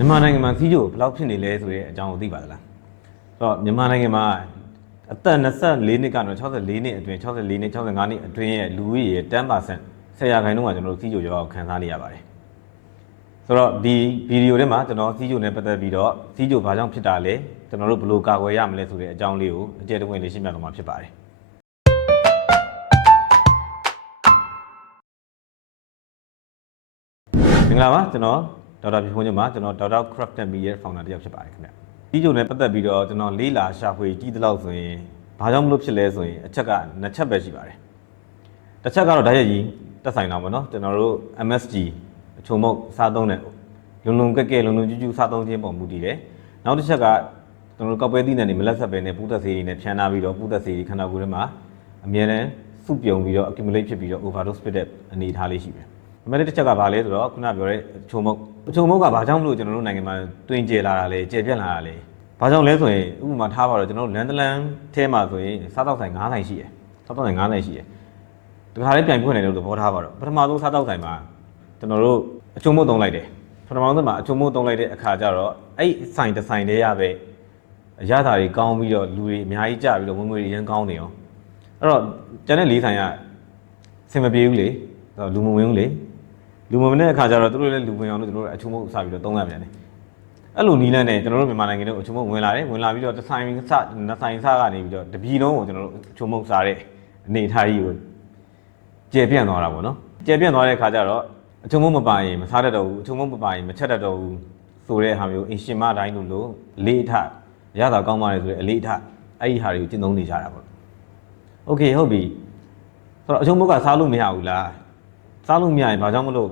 မြန်မာနိုင်ငံမှာစီးကျိုဘယ်လောက်ဖြစ်နေလဲဆိုတဲ့အကြောင်းကိုသိပါသလားဆိုတော့မြန်မာနိုင်ငံမှာအသက်24နှစ်ကနေ64နှစ်အတွင်း64နှစ်65နှစ်အတွင်းရဲ့လူဦးရေရဲ့10% 10ရာခိုင်နှုန်းကကျွန်တော်တို့စီးကျိုရောဂါကိုခံစားနေရပါတယ်ဆိုတော့ဒီဗီဒီယိုထဲမှာကျွန်တော်စီးကျိုနဲ့ပတ်သက်ပြီးတော့စီးကျိုဘာကြောင့်ဖြစ်တာလဲကျွန်တော်တို့ဘယ်လိုကာကွယ်ရမလဲဆိုတဲ့အကြောင်းလေးကိုအကျယ်တဝင့်လေးရှင်းပြတော့မှာဖြစ်ပါတယ်မင်္ဂလာပါကျွန်တော် ဒေါက်တာပြဖုန်းညမှာကျွန်တော်ဒေါက်တာ Craft and Media Founder တယောက်ဖြစ်ပါတယ်ခင်ဗျ။ဒီကြုံနဲ့ပတ်သက်ပြီးတော့ကျွန်တော်လေးလာရှာဖွေကြည့်သလောက်ဆိုရင်ဘာကြောင့်မလို့ဖြစ်လဲဆိုရင်အချက်ကနှစ်ချက်ပဲရှိပါတယ်။တစ်ချက်ကတော့ဓာတ်ရိုက်ကြီးတက်ဆိုင်တာပေါ့နော်ကျွန်တော်တို့ MSG အချုံမုတ်စားသုံးတဲ့လုံလုံကက်ကက်လုံလုံကျူးကျူးစားသုံးခြင်းပုံမူတည်တယ်။နောက်တစ်ချက်ကကျွန်တော်တို့ကောက်ပဲသီးနှံတွေမလက်ဆက်ပဲနဲ့ပူသက်ဆေးတွေနဲ့ဖြန်းထားပြီးတော့ပူသက်ဆေးတွေခန္ဓာကိုယ်ထဲမှာအမြဲတမ်းစုပြုံပြီးတော့ accumulate ဖြစ်ပြီးတော့ overdose ဖြစ်တဲ့အနေအထားလေးရှိတယ်။ အမေတစ်ချက်ကဘာလဲဆိုတော့ခုနပြောတဲ့အချုံမုတ်အချုံမုတ်ကဘာကြောင့်မလို့ကျွန်တော်တို့နိုင်ငံမှာတွင်ကျလာတာလဲကျယ်ပြန့်လာတာလဲ။ဘာကြောင့်လဲဆိုရင်ဥပမာထားပါတော့ကျွန်တော်တို့လန်ဒလန်ထဲမှာဆိုရင်စားတော့ဆိုင်9ဆိုင်ရှိတယ်။စားတော့ဆိုင်9ဆိုင်ရှိတယ်။ဒီခါလေးပြန်ဖွင့်တယ်လို့သဘောထားပါတော့ပထမဆုံးစားတော့ဆိုင်မှာကျွန်တော်တို့အချုံမုတ်သုံးလိုက်တယ်။ပထမဆုံးမှာအချုံမုတ်သုံးလိုက်တဲ့အခါကျတော့အဲ့ဆိုင်တစ်ဆိုင်တည်းရပဲအရသာတွေကောင်းပြီးတော့လူတွေအများကြီးကြပြီးတော့ဝင်ငွေတွေရန်ကောင်းနေအောင်အဲ့တော့ကျန်တဲ့လေးဆိုင်ကစင်မပြေဘူးလေအဲ့တော့လူမဝင်ဘူးလေ လူမဝင်တဲ့အခါကျတော့သူတို့လည်းလူဝင်အောင်လို့သူတို့အချုံမုတ်စပြီးတော့သုံးရပြန်တယ်အဲ့လိုနီးလန်းနဲ့ကျွန်တော်တို့မြန်မာနိုင်ငံတို့အချုံမုတ်ဝင်လာတယ်ဝင်လာပြီးတော့တစ်ဆိုင်စနှစ်ဆိုင်စကနေပြီးတော့တပြည်လုံးကိုကျွန်တော်တို့အချုံမုတ်စားတဲ့အနေအထားကြီးကိုကျေပြန့်သွားတာပေါ့နော်ကျေပြန့်သွားတဲ့အခါကျတော့အချုံမုတ်မပါရင်မစားတတ်တော့ဘူးအချုံမုတ်မပါရင်မချက်တတ်တော့ဘူးဆိုတဲ့ဟာမျိုးအင်ရှင်မတိုင်းတို့လို့အလေးအထရတာကောင်းပါလေဆိုတဲ့အလေးအထအဲ့ဒီဟာတွေကိုကျင့်သုံးနေကြတာပေါ့โอเคဟုတ်ပြီဆိုတော့အချုံမုတ်ကစားလို့မရဘူးလား စားလို့မရရင်ဘာကြောင့်မလို့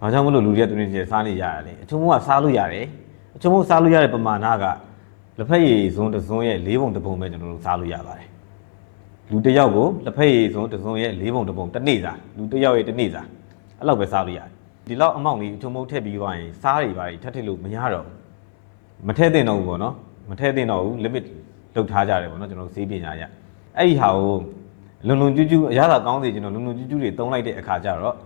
ဘာကြောင့်မလို့လူတွေကတူနေကြစားနေကြရလဲအချုံမုတ်ကစားလို့ရတယ်အချုံမုတ်စားလို့ရတဲ့ပမာဏကလက်ဖက်ရည်ဇွန်းတစ်ဇွန်းရဲ့၄ပုံတစ်ပုံပဲကျွန်တော်တို့စားလို့ရပါတယ်လူတစ်ယောက်ကိုလက်ဖက်ရည်ဇွန်းတစ်ဇွန်းရဲ့၄ပုံတစ်ပုံတစ်နေ့စာလူတစ်ယောက်ရဲ့တစ်နေ့စာအဲ့လောက်ပဲစားလို့ရတယ်ဒီလောက်အမောင့်လေးအချုံမုတ်ထည့်ပြီးသွားရင်စားတွေပါထပ်ထည့်လို့မရတော့ဘူးမထဲတင်တော့ဘူးပေါ့နော်မထဲတင်တော့ဘူး limit လောက်ထားကြတယ်ပေါ့နော်ကျွန်တော်တို့ဈေးပညာရအဲ့ဒီဟာကို လုံလုံကျူးကျူးအရသာကောင်းစေကျွန်တော်လုံလုံကျူးကျူးတွေတုံးလိုက်တဲ့အခါကျတော့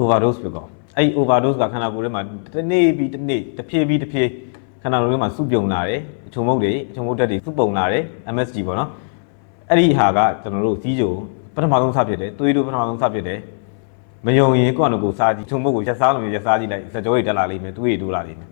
overdose ဖြစ်ကောအဲ့ဒီ overdose ကခန္ဓာကိုယ်ထဲမှာတစ်နေ့ပြီးတစ်နေ့တစ်ဖြည်းပြီးတစ်ဖြည်းခန္ဓာကိုယ်ထဲမှာစုပြုံလာတယ်အချုံမုတ်တွေအချုံမုတ်တက်တွေစုပုံလာတယ် MSG ပေါ့နော်အဲ့ဒီဟာကကျွန်တော်တို့စီးကြိုပထမဆုံးစဖြစ်တယ်သွေးတို့ပထမဆုံးစဖြစ်တယ်မယုံရင်ကိုယ့်အနကိုစားကြည့်ချုံမုတ်ကိုရက်စားလို့ရက်စားကြည့်လိုက်စကြောတွေတက်လာလိမ့်မယ်သွေးတွေတိုးလာလိမ့်မယ်